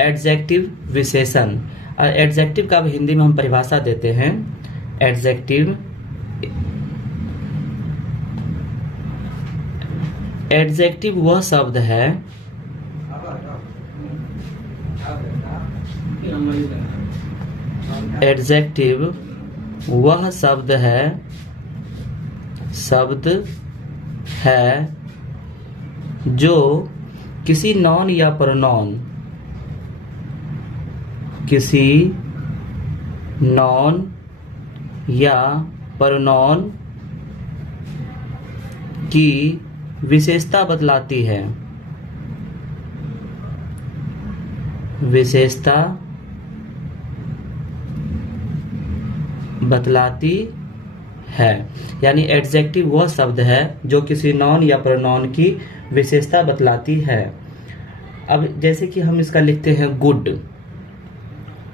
Adjective विशेषण। Adjective का हिंदी में हम परिभाषा देते हैं। एडजेक्टिव एडजेक्टिव वह शब्द है एडजेक्टिव वह शब्द है जो किसी नॉन या प्रोनाउन की विशेषता बतलाती है। यानी एडजेक्टिव वह शब्द है जो किसी नॉन या प्रोनाउन की विशेषता बतलाती है। अब जैसे कि हम इसका लिखते हैं गुड,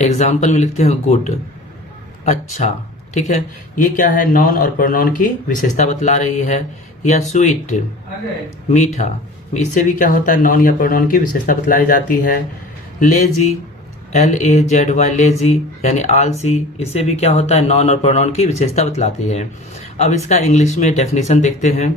एग्जाम्पल में लिखते हैं गुड, अच्छा, ठीक है, ये क्या है, नॉन और प्रोनाउन की विशेषता बतला रही है। या स्वीट, मीठा, इससे भी क्या होता है, नॉन या प्रोनाउन की विशेषता बतलाई जाती है। लेजी, LAZY, लेजी यानी आलसी, इससे भी क्या होता है, नॉन और प्रोनाउन की विशेषता बतलाती है। अब इसका इंग्लिश में डेफिनेशन देखते हैं।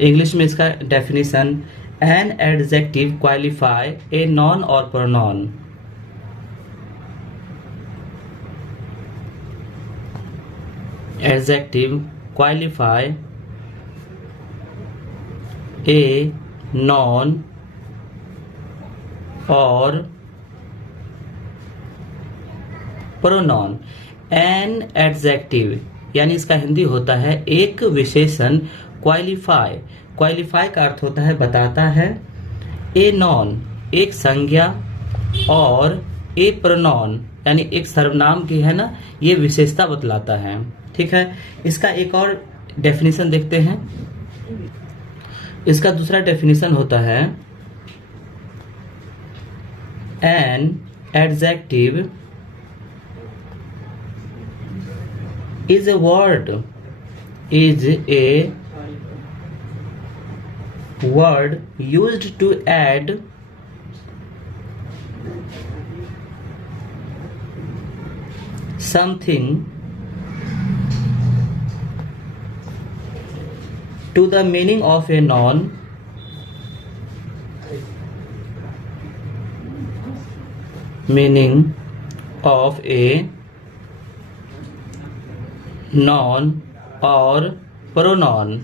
इंग्लिश में इसका definition, an adjective qualify a noun or pronoun. Adjective qualify a noun or pronoun. An adjective यानी इसका हिंदी होता है एक विशेषण। क्वालिफाई, क्वालिफाई का अर्थ होता है बताता है। ए नॉन एक संज्ञा, और ए प्रोनाउन यानी एक सर्वनाम की है ना, ये विशेषता बतलाता है। ठीक है, इसका एक और डेफिनेशन देखते हैं। इसका दूसरा डेफिनेशन होता है, an adjective is a word used to add something to the meaning of a noun और pronoun।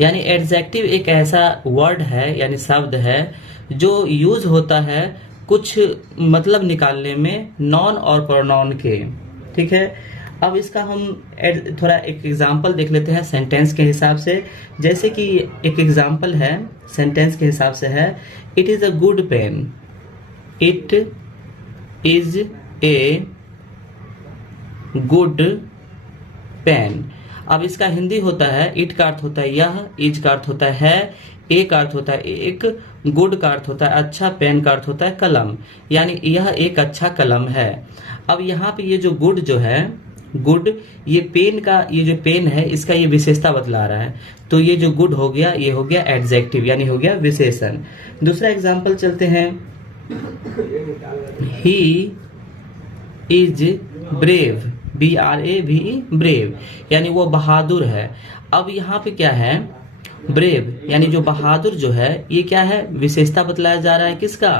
यानी एडजेक्टिव एक ऐसा वर्ड है यानी शब्द है जो यूज होता है कुछ मतलब निकालने में नॉन और प्रोनाउन के। ठीक है, अब इसका हम थोड़ा एक एग्जांपल देख लेते हैं सेंटेंस के हिसाब से। जैसे कि एक एग्जांपल है सेंटेंस के हिसाब से है, it is a good pen. It is a good pen. अब इसका हिंदी होता है, इट का अर्थ होता है यह, इज का अर्थ होता है ए का अर्थ होता है एक, गुड का अर्थ होता है अच्छा, पेन का अर्थ होता है कलम, यानी यह एक अच्छा कलम है। अब यहाँ पे ये जो गुड जो है, गुड, ये पेन का, ये जो पेन है इसका ये विशेषता बतला रहा है। तो ये जो गुड हो गया, ये हो गया एडजेक्टिव यानी हो गया विशेषण। दूसरा एग्जांपल चलते हैं, he is brave, BRAVE, brave, यानी वो बहादुर है। अब यहाँ पे क्या है, ब्रेव यानी जो बहादुर जो है, ये क्या है, विशेषता बतलाया जा रहा है किसका,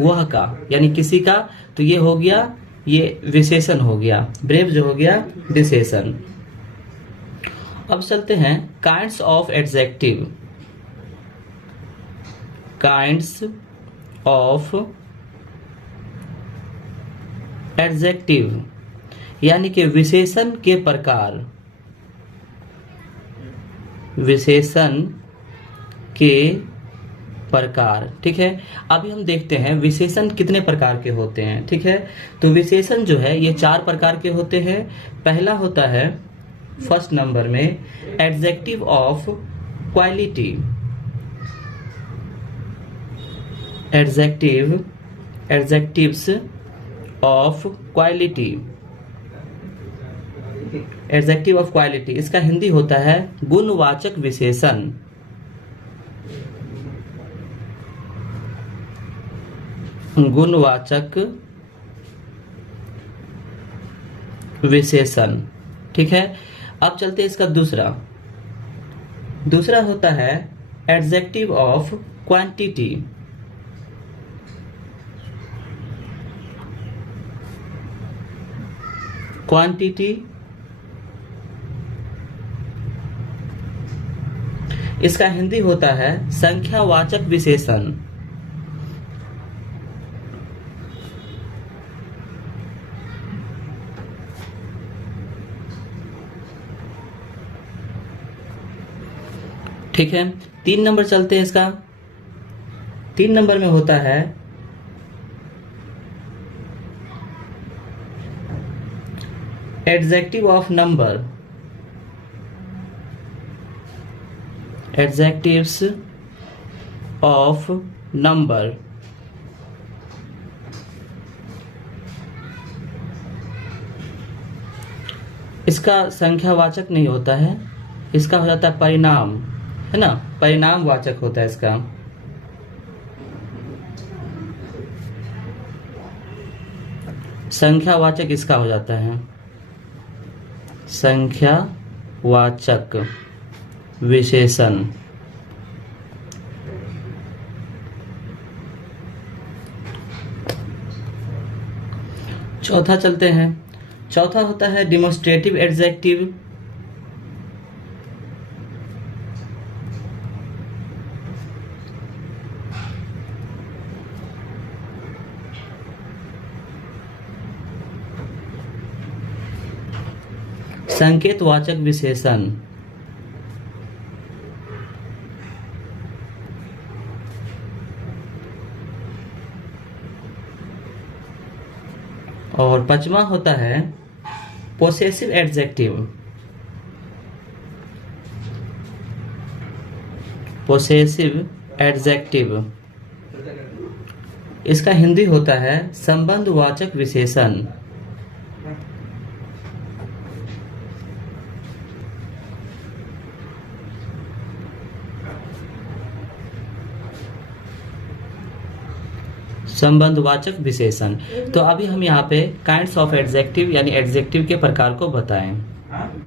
वह का, यानी किसी का। तो ये हो गया, ये विशेषण हो गया, ब्रेव जो हो गया विशेषण। अब चलते हैं kinds of adjective. Kinds of adjective यानी कि विशेषण के प्रकार। विशेषण के प्रकार, ठीक है। अभी हम देखते हैं विशेषण कितने प्रकार के होते हैं। ठीक है, तो विशेषण जो है ये 4 प्रकार के होते हैं। पहला होता है फर्स्ट नंबर में adjective of quality. Adjectives of quality. Adjective of quality इसका हिंदी होता है गुणवाचक विशेषण। गुणवाचक विशेषण। ठीक है, अब चलते हैं इसका दूसरा होता है एडजेक्टिव ऑफ क्वांटिटी। क्वांटिटी इसका हिंदी होता है संख्यावाचक विशेषण। ठीक है, 3 नंबर चलते हैं इसका। 3 नंबर में होता है adjective of number. Adjectives of number इसका संख्यावाचक नहीं होता है, इसका हो जाता है परिणाम, है ना, परिणामवाचक होता है इसका। संख्यावाचक इसका हो जाता है संख्यावाचक विशेषण। चौथा चलते हैं। चौथा होता है डिमोन्स्ट्रेटिव एडजेक्टिव। संकेतवाचक विशेषण। और 5वां होता है पोसेसिव एडजेक्टिव। पोसेसिव एडजेक्टिव इसका हिंदी होता है संबंधवाचक विशेषण। संबंधवाचक विशेषण। तो अभी हम यहाँ पे काइंड्स ऑफ एडजेक्टिव यानी एडजेक्टिव के प्रकार को बताएं।